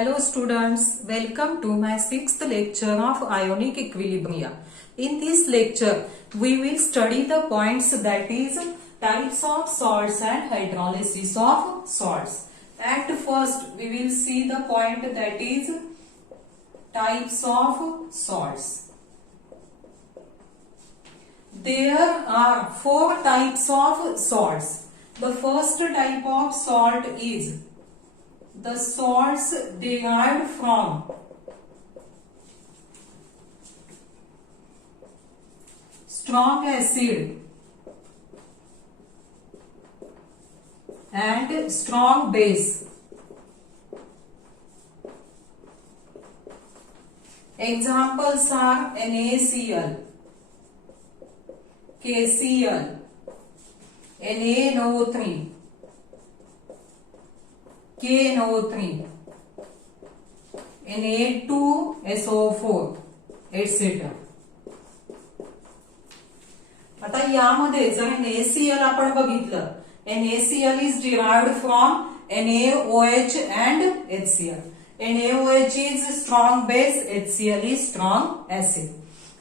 Hello students, welcome to my 6th lecture of ionic equilibria. In this lecture, we will study the points that is types of salts and hydrolysis of salts. At first, we will see the point that is types of salts. There are 4 types of salts. The first type of salt is the salts derived from strong acid and strong base. Examples are NaCl, KCl, NaNO3, KNO3, Na2SO4, etc. आता यामध्ये जर NaCl आपण बघितलं, NaCl is derived from NaOH and HCl. NaOH is strong base, HCl is strong acid.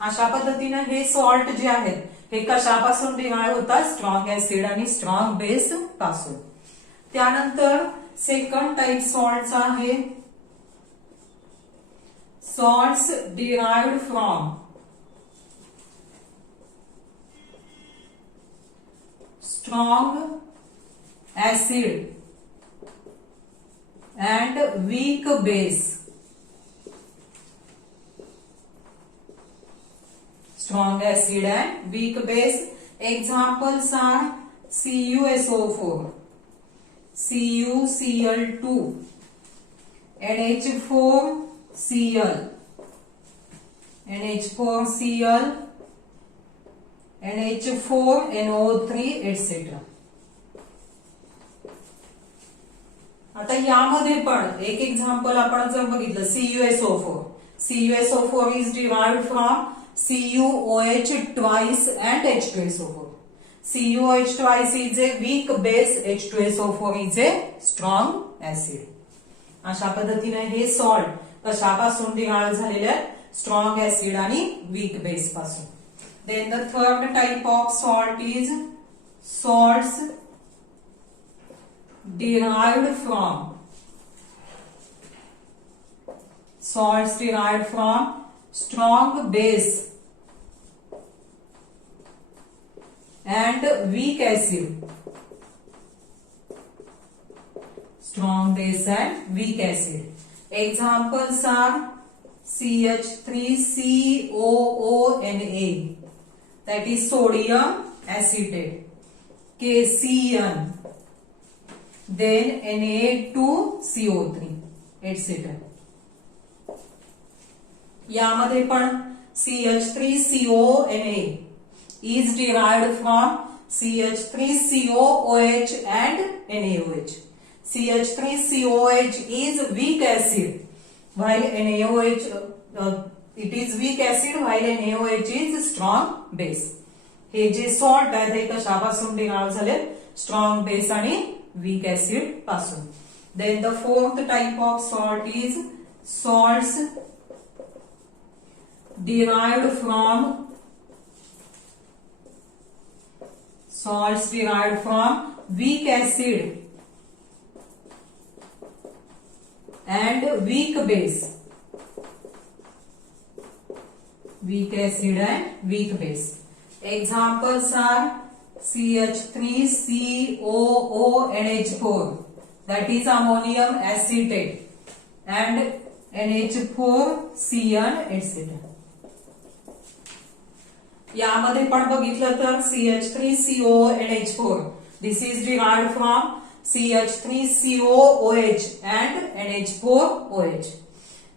अशा पद्धतीने हे salt जे आहेत हे कशापासून डिराइव्ह होतात? स्ट्रॉंग ऍसिड आणि स्ट्रॉंग बेस पासून. त्यानंतर सेकंड टाइप सॉल्ट्स आहे salts derived from strong acid and weak base. Strong acid and weak base. Examples are CuSO4, CuCl2, NH4Cl, NH4Cl, NH4NO3, etc. आता यामध्ये पण एक एक्झाम्पल आपण जर बघितलं CuSO4. CuSO4 is derived from CuOH twice and H2SO4. CuOH twice is a weak base, H2SO4 is a strong acid. अशा पद्धतीने हे salt कशापासून डिराइव्ह झालेले आहेत? स्ट्रॉंग ऍसिड आणि वीक बेस पासून. Then the third type of salt is salts derived from strong base and weak acid. Strong base and weak acid. Examples are CH3COONA, that is sodium acetate, KCN, then Na2CO3, etc. यामध्ये पण CH3CONA is derived from CH3COOH and NaOH. CH3COOH is weak acid while NaOH it is weak acid while NaOH is strong base. हे जे salt आहेत हे कशापासून derive झाले? Strong base आणि weak acid पासून. Then the fourth type of salt is salts derived from weak acid and weak base. Weak acid and weak base. Examples are CH3COONH4, that is ammonium acetate, and NH4Cn, etc. यामध्ये पण बघितलं तर CH3CONH4, this is derived from CH3COOH and NH4OH.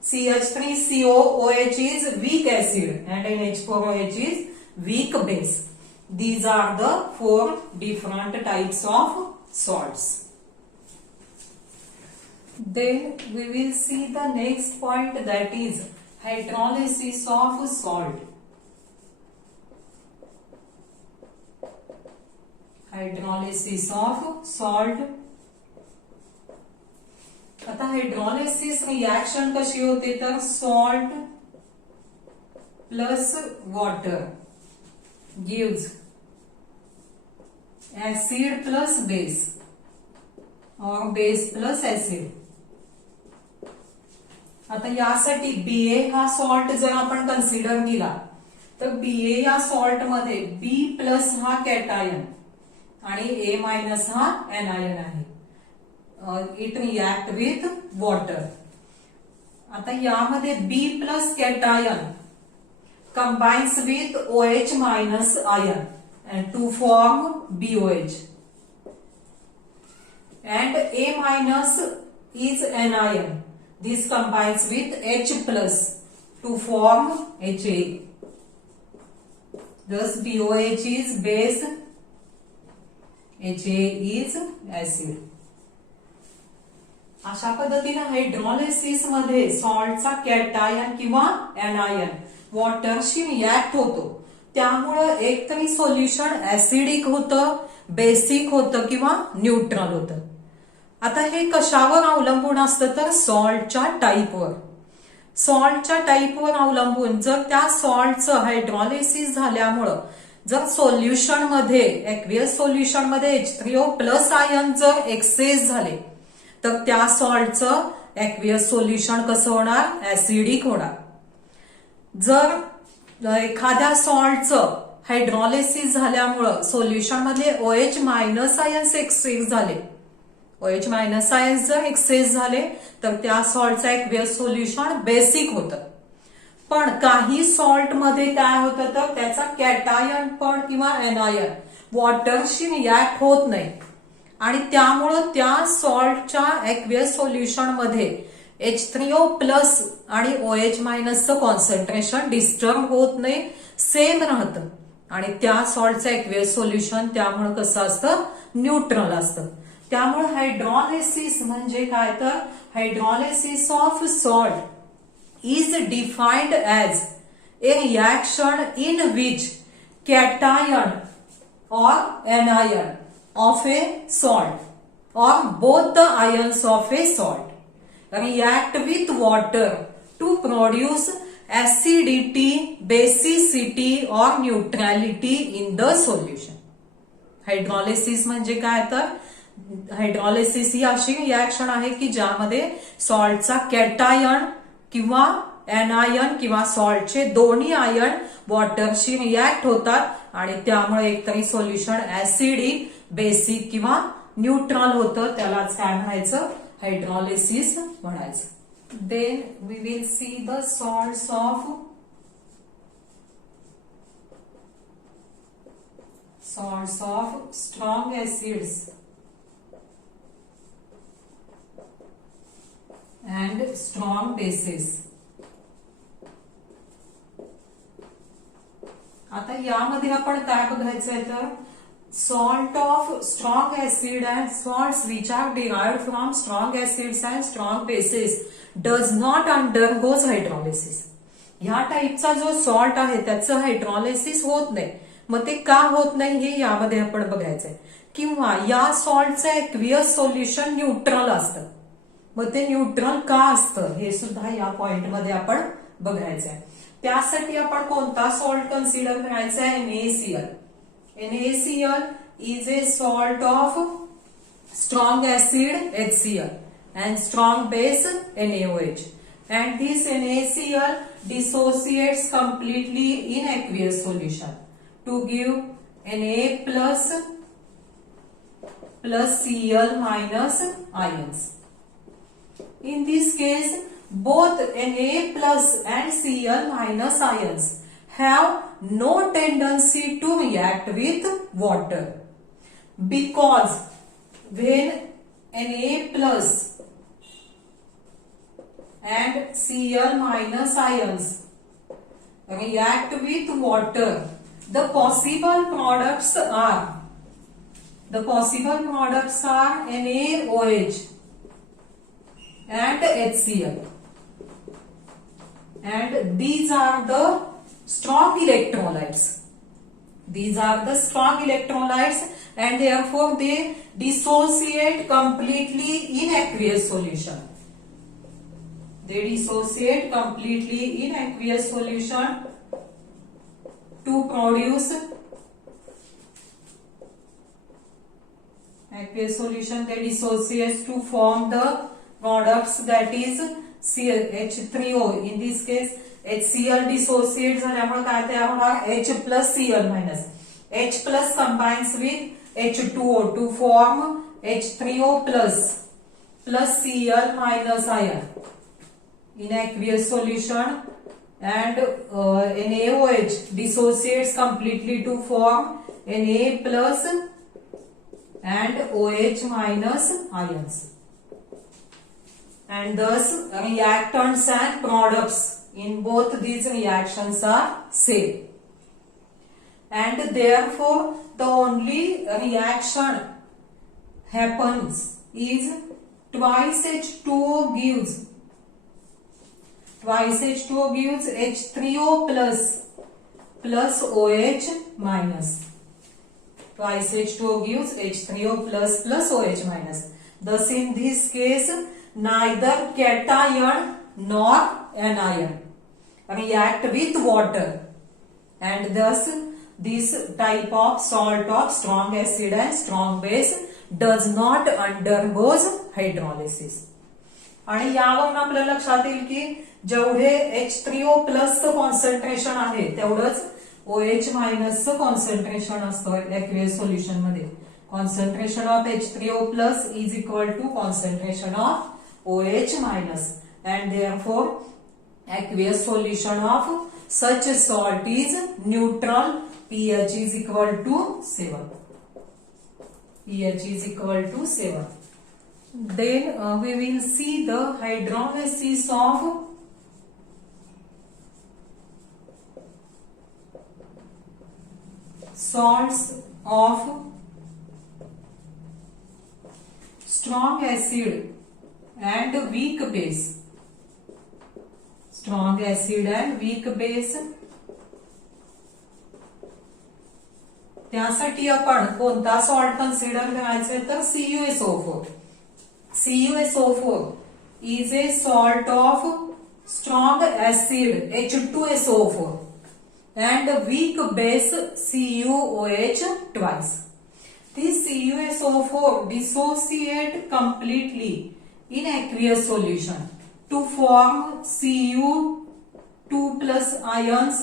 CH3COOH is weak acid and NH4OH is weak base. These are the 4 different types of salts. Then we will see the next point, that is hydrolysis of salt. hydrolysis of salt. आता hydrolysis reaction कशी होते तर salt plus water gives acid plus base और base plus acid. आता यासाठी BA हा salt जर आपण कन्सिडर केला तर बीए या सॉल्ट मध्ये बी प्लस हा कॅटायन आणि ए मायनस हा एनायन आहे. It react with water. आता यामध्ये B plus cation combines with OH minus ion and to form BOH, and A minus is anion. This combines with H plus to form HA. Thus BOH is base, HA is acid. अशा पद्धतीने hydrolysis मध्ये सॉल्टचा cation किंवा anion वॉटरशी react होतो. त्यामुळं एकतरी solution acidic होतं, basic होतं किंवा न्यूट्रल होतं. आता हे कशावर अवलंबून असतं तर सॉल्टच्या टाईपवर. सॉल्टच्या टाईपवर अवलंबून जर त्या सॉल्टचं हायड्रॉलिसिस झाल्यामुळं जर सोल्युशन मध्ये एक्वियस सोल्युशन मध्ये H3O प्लस आयन जर एक्सेस झाले तर त्या सॉल्टचं एक्वियस सोल्युशन कसं होणार ऍसिडिक होणार. जर एखाद्या सॉल्टचं हायड्रॉलिसिस झाल्यामुळं सोल्युशन मध्ये OH मायनस आयन्स एक्सेस झाले, OH मायनस आयन्स जर एक्सेस झाले तर त्या सॉल्टचं एक्वियस सोल्युशन बेसिक होतं. पण काही सॉल्ट मध्ये काय होतं तर त्याचा कॅटायन पण किंवा एनायन वॉटरशी रिएक्ट होत नाही आणि त्यामुळं त्या सॉल्टच्या एक्वियस सोल्युशन मध्ये H3O प्लस आणि OH मायनसचं कॉन्सन्ट्रेशन डिस्टर्ब होत नाही, सेम राहतं आणि त्या सॉल्टचं एक्वियस सोल्युशन त्यामुळे कसं असतं न्यूट्रल असतं. त्यामुळे हायड्रॉलिसिस म्हणजे काय तर hydrolysis of salt is defined as a reaction in which cation और एनायन ऑफ ए सॉल्ट और both the ions of A salt react with water to produce acidity, basicity or neutrality in the solution. Hydrolysis म्हणजे काय तर hydrolysis ही अशी reaction आहे की ज्यामध्ये सॉल्टचा cation किंवा एनायन किंवा सॉल्टचे दोन्ही आयन वॉटरशी रिएक्ट होतात आणि त्यामुळे एकतरी सोल्युशन ऍसिडिक, बेसिक किंवा न्यूट्रल होतं. त्यालाच काय म्हणायचं हायड्रॉलिसिस म्हणायचं. Then we will see the salts of strong acids and strong bases. आता यामध्ये आपण काय बघायचंय तर salt of strong acid and salts which are derived from strong acids and strong bases does not undergoes hydrolysis. ह्या टाईपचा जो salt आहे त्याचं हायड्रॉलिसिस होत नाही. मग ते का होत नाही हे यामध्ये आपण बघायचंय. किंवा या सॉल्टचं एक्वियस सोल्युशन न्यूट्रल असतं. मग ते न्यूट्रल का असतं हे सुद्धा या पॉइंटमध्ये आपण बघायचंय. त्यासाठी आपण कोणता सॉल्ट कन्सिडर करायचा आहे NaCl. NaCl is a salt of strong acid HCl and strong base NaOH, and this NaCl dissociates completely in aqueous solution to give Na plus Cl minus ions. In this case, both Na plus and Cl minus ions have no tendency to react with water because when Na plus and Cl minus ions react with water, the possible products are NaOH and HCl, and these are the strong electrolytes. These are the strong electrolytes and therefore they dissociate completely in aqueous solution. they dissociate completely in aqueous solution to produce aqueous solution. They dissociate to form the products, that is H3O. In this case HCl dissociate झाल्यामुळे काय तयार होणार, H plus Cl minus. H plus combines with H2O to form H3O plus Cl minus ion in aqueous solution, and NaOH dissociates completely to form Na plus and OH minus ions, and thus reactants and products in both these reactions are same, and therefore the only reaction happens is twice H2O gives H3O plus OH minus. Twice H2O gives H3O plus OH minus. Thus in this case neither cation nor anion react with water, and thus this type of salt of strong acid and strong base does not undergoes hydrolysis. आणि यावरून आपल्या लक्षात येईल की जेवढे H3O plus concentration आहे तेवढंच OH minus concentration असतं aqueous सोल्युशन मध्ये. Concentration of H3O plus is equal to concentration of OH minus, and therefore aqueous solution of such salt is neutral. pH is equal to 7. pH is equal to 7. Then we will see the hydrolysis of salts of strong acid and weak base. Strong acid and weak base. त्यासाठी आपण कोणता salt consider करायचे तर CuSO4. CuSO4 is a salt of strong acid H2SO4 and weak base CuOH twice. This CuSO4 dissociate completely in aqueous solution to form Cu2 plus ions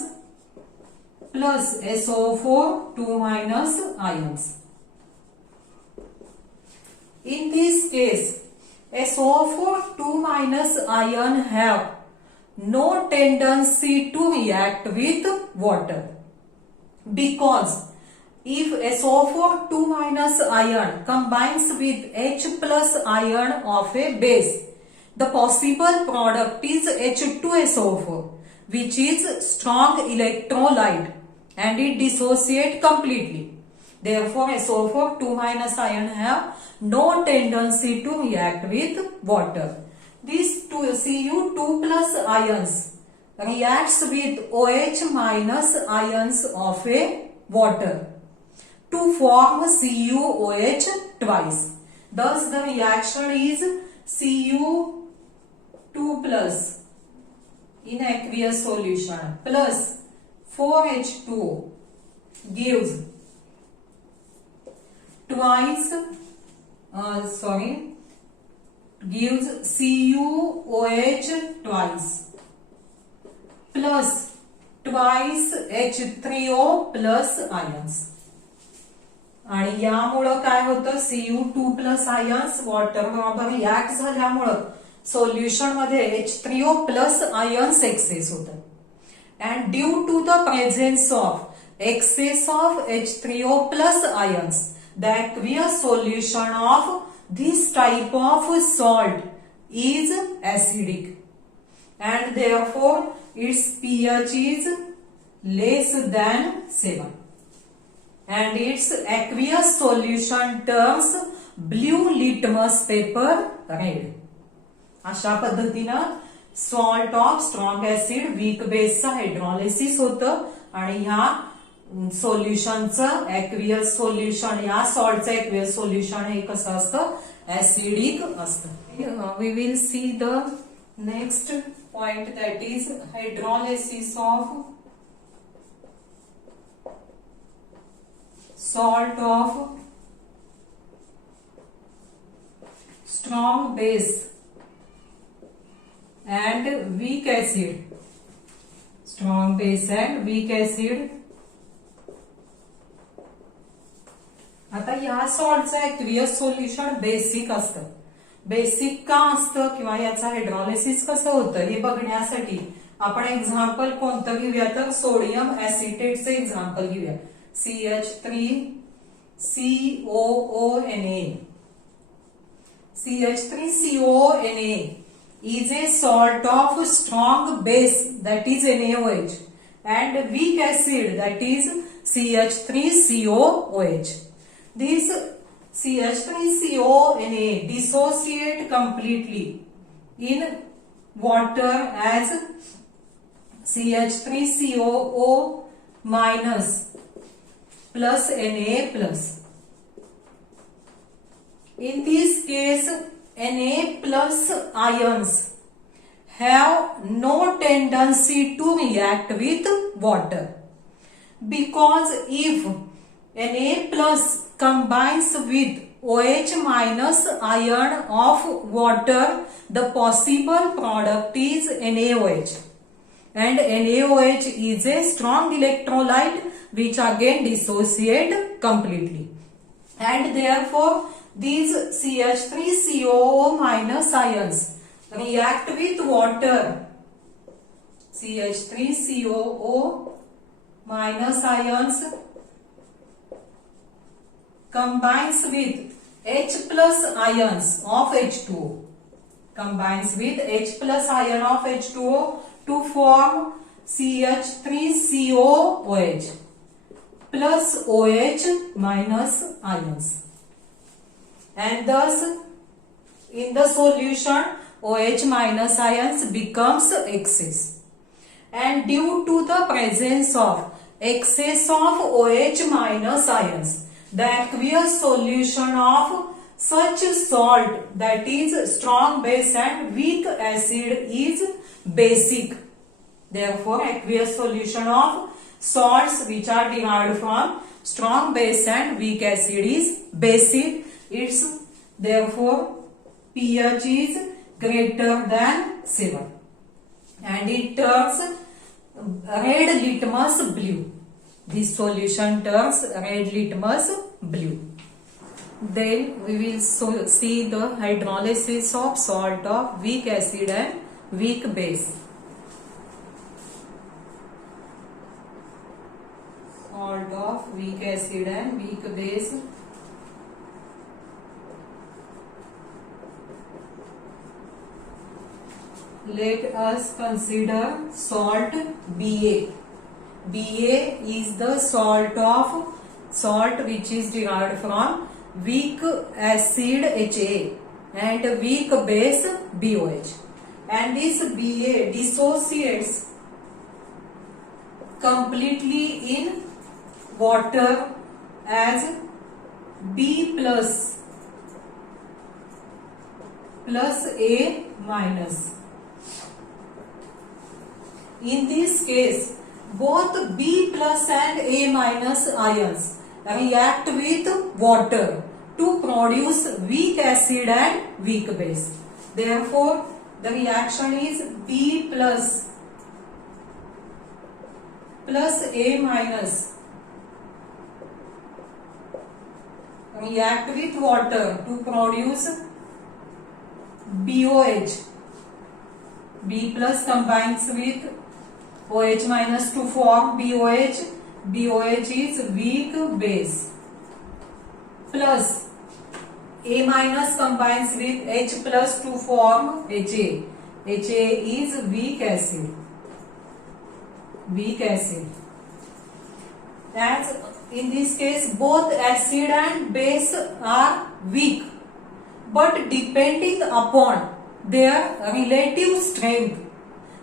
plus SO4 2 minus ions. In this case, SO4 2 minus ion have no tendency to react with water, because if SO4 2 minus ion combines with H plus ion of a base, the possible product is H2SO4, which is strong electrolyte, and it dissociates completely. Therefore, SO4 2 minus ion have no tendency to react with water. These Cu2 plus ions reacts with OH minus ions of a water to form CuOH twice. Thus, the reaction is Cu2 plus in aqueous solution plus 4H2O gives CuOH twice plus twice H3O plus ions. आणि यामुळं काय होतं, Cu2 plus ions water बरोबर react झाल्यामुळं solution मध्ये H3O plus ions excess होतं. And due to the presence of excess of H3O plus ions, the aqueous solution of this type of salt is acidic, and therefore its pH is less than 7, and its aqueous solution turns blue litmus paper red. अशा पद्धतीनं salt of strong acid weak बेसचं hydrolysis होतं, आणि ह्या सोल्युशनचं ऍक्वियस solution, या सॉल्टचं ऍक्वियस solution हे कसं असतं, acidic असतं. We will see the Next point, that is hydrolysis of salt of strong base and weak acid. Strong base and weak acid. आता या सॉल्टचं ऍक्वियस सोल्युशन बेसिक असतं. बेसिक का असतं किंवा याचं हायड्रॉलिसिस कसं होतं हे बघण्यासाठी आपण एक्झाम्पल कोणतं घेऊया तर सोडियम ऍसिटेटचं एक्झाम्पल घेऊया. CH3COONA. CH3COONA is a salt of strong base, that is NaOH, and weak acid, that is CH3COOH. This CH3CONA dissociate completely in water as CH3COO minus plus Na plus. In this case, Na plus ions have no tendency to react with water, because if Na plus combines with OH minus ion of water, the possible product is NaOH, and NaOH is a strong electrolyte which again dissociate completely, and therefore these CH3COO minus ions react with water. CH3COO minus ions combines with H plus ions of H2O. Combines with H plus ion of H2O to form CH3COOH plus OH minus ions. And thus in the solution OH minus ions becomes excess. And due to the presence of excess of OH minus ions, the aqueous solution of such salt, that is strong base and weak acid, is basic. Therefore, aqueous solution of salts which are derived from strong base and weak acid is basic. Its therefore pH is greater than 7, and it turns red litmus blue. This solution turns red litmus blue. Then we will see the hydrolysis of salt of weak acid and weak base. Salt of weak acid and weak base. Let us consider salt Ba. Ba is the salt which is derived from weak acid Ha and weak base BOH, and this Ba dissociates completely in water as B plus A minus. In this case, both B plus and A minus ions react with water to produce weak acid and weak base. Therefore, the reaction is B plus A minus react with water to produce BOH. B plus combines with OH minus to form BOH. BOH is weak base. Plus A minus combines with H plus to form Ha. Ha is weak acid. Weak acid. As in this case, both acid and base are weak, but depending upon their relative strength,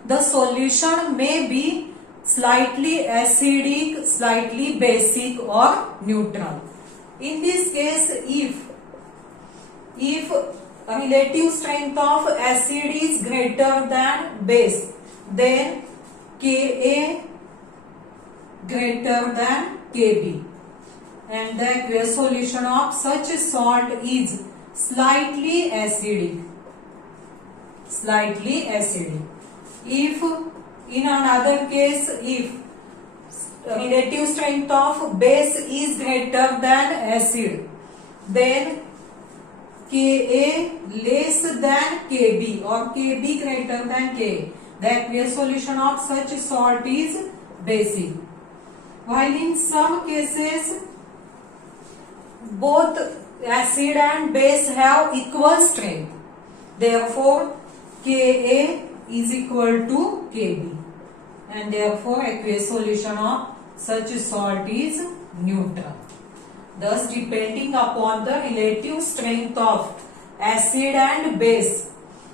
the solution may be slightly acidic, slightly basic, or neutral. In this case, if relative strength of acid is greater than base, then Ka greater than Kb, and the aqueous solution of such salt is slightly acidic. Slightly acidic. If in another case, if relative strength of base is greater than acid, then Ka less than Kb or Kb greater than Ka. The aqueous solution of such salt is basic. While in some cases both acid and base have equal strength, therefore Ka is equal to Kb, and therefore aqueous solution of such salt is neutral. Thus, depending upon the relative strength of acid and base,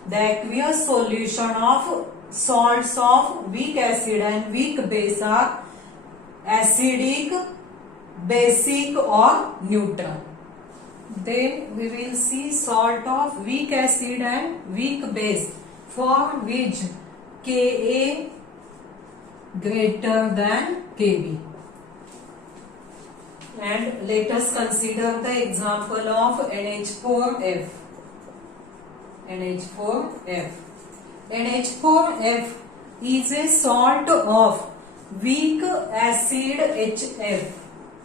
the aqueous solution of salts of weak acid and weak base are acidic, basic or neutral. Then we will see salt of weak acid and weak base, for which Ka greater than Kb. And let us consider the example of NH4F. NH4F. NH4F is a salt of weak acid HF.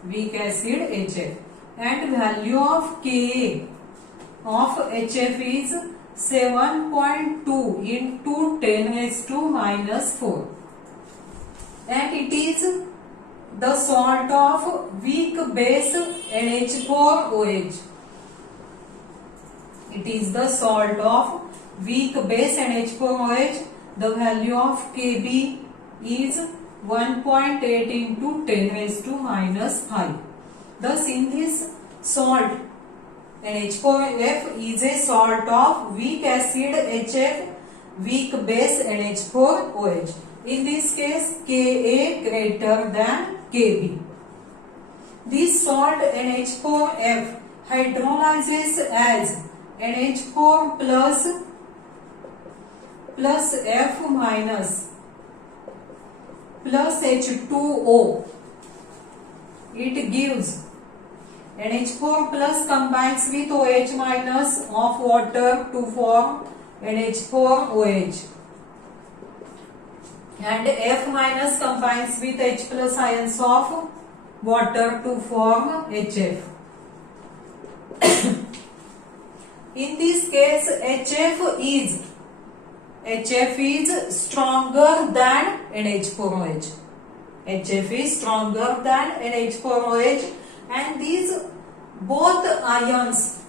Weak acid HF. And value of Ka of HF is 7.2 into 10 raised to minus 4. And it is the salt of weak base NH4OH. It is the salt of weak base NH4OH. The value of Kb is 1.8 into 10 raised to minus 5. Thus, in this salt, NH4F is a salt of weak acid HF, weak base NH4OH. In this case, Ka greater than Kb. This salt NH4F hydrolyzes as NH4 plus F minus plus H2O. It gives NH4 plus combines with OH minus of water to form NH4OH, and F minus combines with H plus ions of water to form HF. In this case, HF is stronger than NH4OH. HF is stronger than NH4OH, and these both ions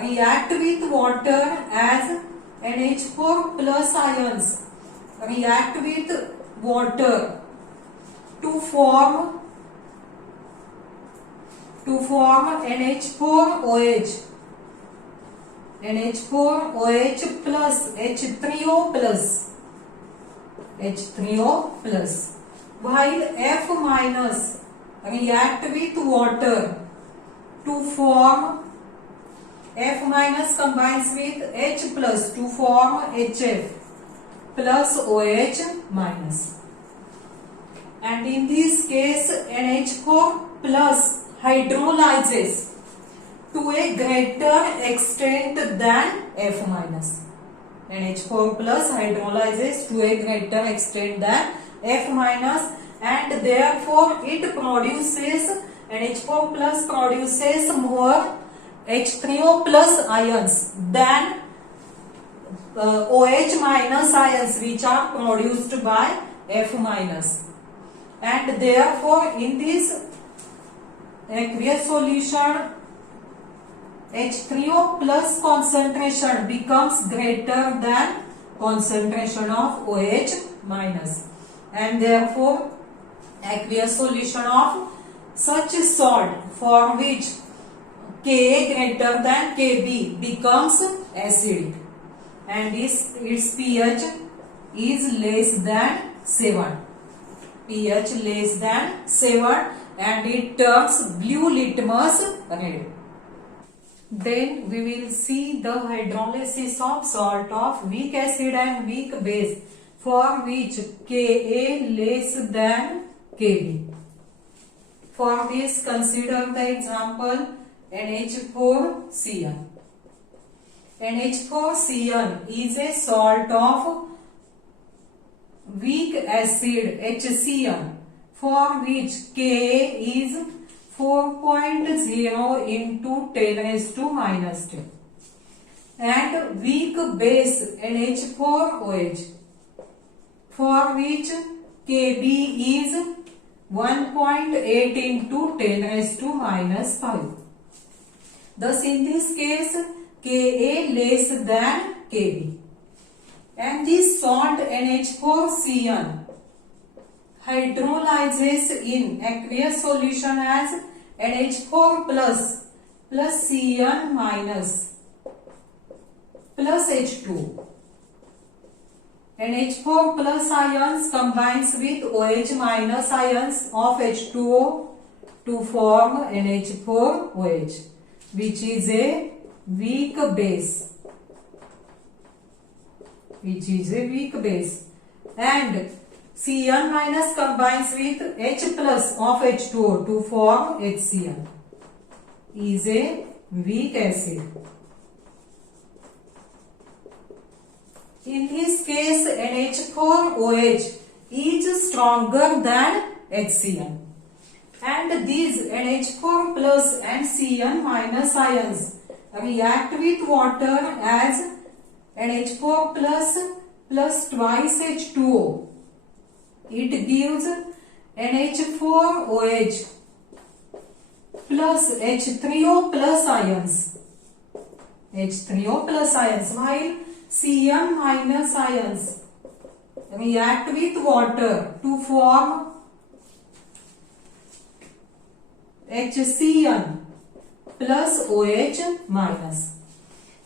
react with water as NH4 plus ions react with water to form NH4OH. NH4OH plus H3O plus, while F minus react with water to form F minus combines with H plus to form HF plus OH minus. And in this case, NH4 plus hydrolyzes to a greater extent than F minus. NH4 plus hydrolyzes to a greater extent than F minus, and therefore it produces, NH4 plus produces more H3O plus ions than OH minus ions which are produced by F minus, and therefore in this aqueous solution H3O plus concentration becomes greater than concentration of OH minus, and therefore aqueous solution of such salt for which Ka greater than Kb becomes acidic, and its pH is less than 7. pH less than 7, and it turns blue litmus red. Then we will see the hydrolysis of salt of weak acid and weak base for which Ka less than Kb. For this, consider the example NH4Cl. NH4Cl is a salt of weak acid HCl for which Ka is 4.0 into 10 raised to minus 10, and weak base NH4OH for which Kb is 1.8 into 10 raised to minus 5. Thus, in this case, Ka less than Kb. And this salt NH4Cl hydrolyzes in aqueous solution as NH4 plus Cl minus plus H2. NH4 plus ions combines with OH minus ions of H2O to form NH4OH, which is a weak base. And Cl minus combines with H plus of H2O to form HCl, is a weak acid. In this case, NH4OH is stronger than HCl, and these NH4 plus and Cl minus ions react with water as NH4 plus twice H2O. It gives NH4OH plus H3O plus ions. While Cl minus ions react with water to form HCl plus OH minus.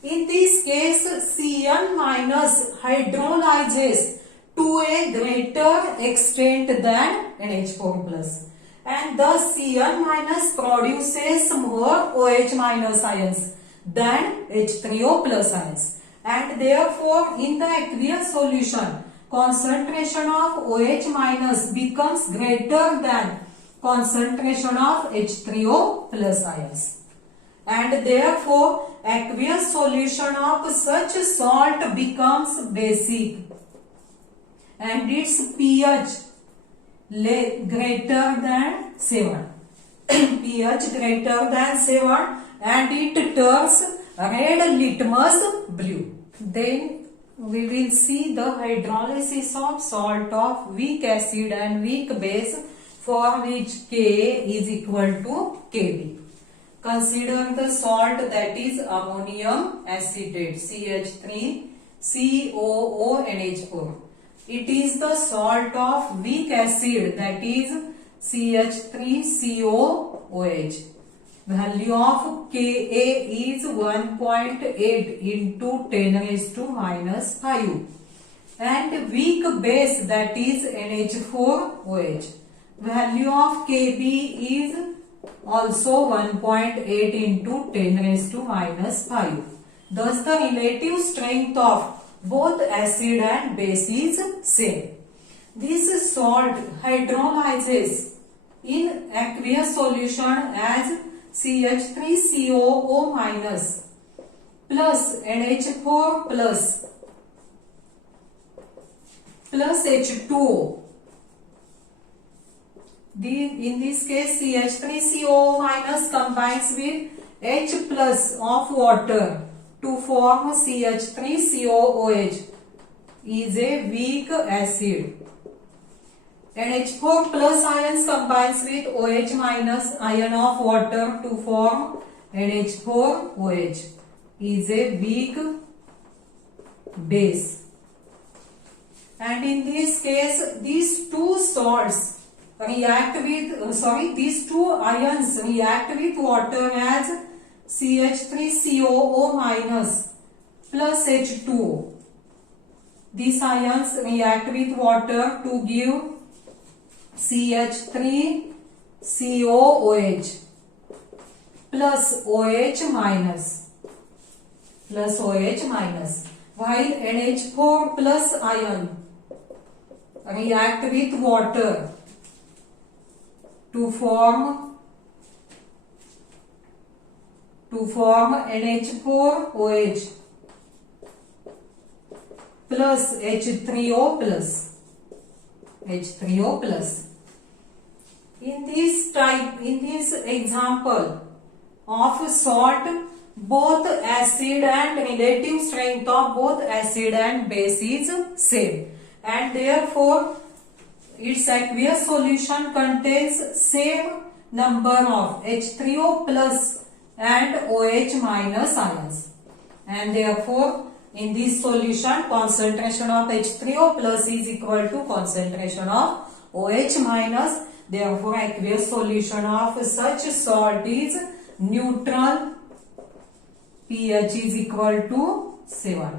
In this case, Cl minus hydrolyzes to a greater extent than NH4 plus, and thus Cl minus produces more OH minus ions than H3O plus ions, and therefore in the aqueous solution concentration of OH minus becomes greater than concentration of H3O plus ions, and therefore aqueous solution of such salt becomes basic and its pH greater than 7. pH greater than 7, and it turns red litmus blue. Then we will see the hydrolysis of salt of weak acid and weak base for which Ka is equal to Kb. Consider the salt that is ammonium acetate CH3COONH4. It is the salt of weak acid, that is CH3COOH. Value of Ka is 1.8 into 10 raised to minus 5. And weak base, that is NH4OH. Value of Kb is also 1.8 into 10 raised to minus 5. Thus the relative strength of both acid and base is same. This salt hydrolyzes in aqueous solution as CH3COO minus plus NH4 plus H2O. In this case, CH3COO minus combines with H plus of water to form CH3COOH, is a weak acid. NH4 plus ions combines with OH minus ion of water to form NH4OH, is a weak base. And in this case, these two salts react with, these two ions react with water as CH3COO minus plus H2O. These ions react with water to give CH3COOH, plus OH minus, while NH4 plus ion react with water to form NH4OH plus H3O plus. In this example of salt, both acid and relative strength of both acid and base is same, and therefore its aqueous solution contains same number of H3O plus and OH minus ions, and therefore in this solution concentration of H3O plus is equal to concentration of OH minus. Therefore aqueous solution of such salt is neutral. pH is equal to 7.